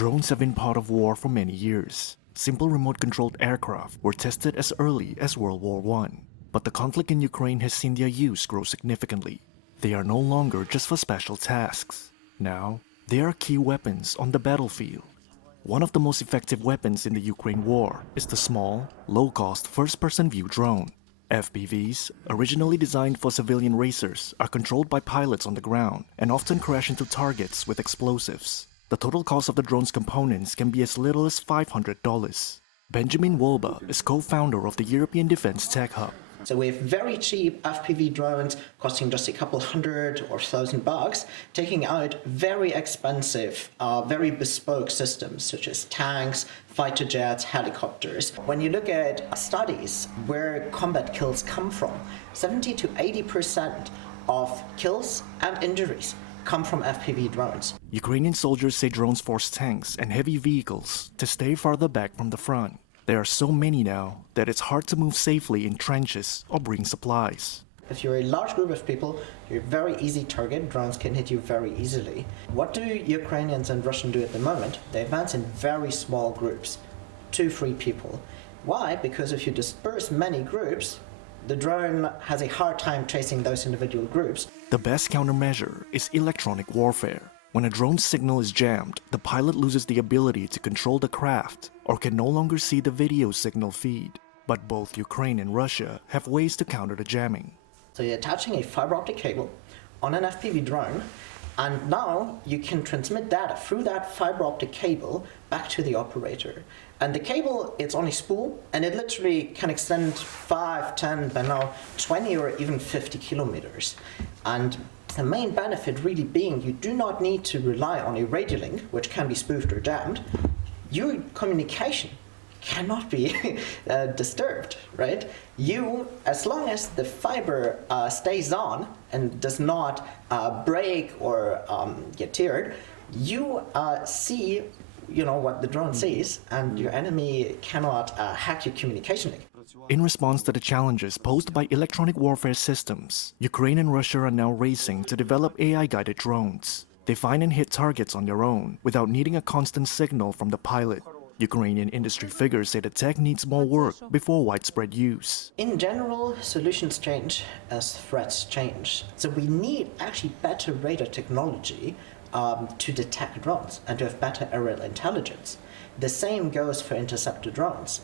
Drones have been part of war for many years. Simple remote-controlled aircraft were tested as early as World War I, but the conflict in Ukraine has seen their use grow significantly. They are no longer just for special tasks. Now, they are key weapons on the battlefield. One of the most effective weapons in the Ukraine war is the small, low-cost first-person view drone. FPVs, originally designed for civilian racers, are controlled by pilots on the ground and often crash into targets with explosives. The total cost of the drone's components can be as little as $500. Benjamin Wolba is co-founder of the European Defense Tech Hub. So we have very cheap FPV drones costing just a couple hundred or $1,000, taking out very expensive, very bespoke systems such as tanks, fighter jets, helicopters. When you look at studies where combat kills come from, 70 to 80% of kills and injuries come from FPV drones. Ukrainian soldiers say drones force tanks and heavy vehicles to stay farther back from the front. There are so many now that it's hard to move safely in trenches or bring supplies. If you're a large group of people, you're a very easy target. Drones can hit you very easily. What do Ukrainians and Russians do at the moment? They advance in very small groups, 2-3 people. Why? Because if you disperse many groups, the drone has a hard time chasing those individual groups. The best countermeasure is electronic warfare. When a drone's signal is jammed, the pilot loses the ability to control the craft or can no longer see the video signal feed. But both Ukraine and Russia have ways to counter the jamming. So you're attaching a fiber optic cable on an FPV drone, and now you can transmit data through that fiber optic cable back to the operator. And the cable, it's on a spool, and it literally can extend 5, 10, but now 20 or even 50 kilometers. And the main benefit really being you do not need to rely on a radio link, which can be spoofed or jammed. Your communication cannot be disturbed, right? You, as long as the fiber stays on and does not break or get teared, you see what the drone sees, and your enemy cannot hack your communication link. In response to the challenges posed by electronic warfare systems, Ukraine and Russia are now racing to develop AI-guided drones. They find and hit targets on their own without needing a constant signal from the pilot. Ukrainian industry figures say the tech needs more work before widespread use. In general, solutions change as threats change. So we need actually better radar technology to detect drones and to have better aerial intelligence. The same goes for interceptor drones.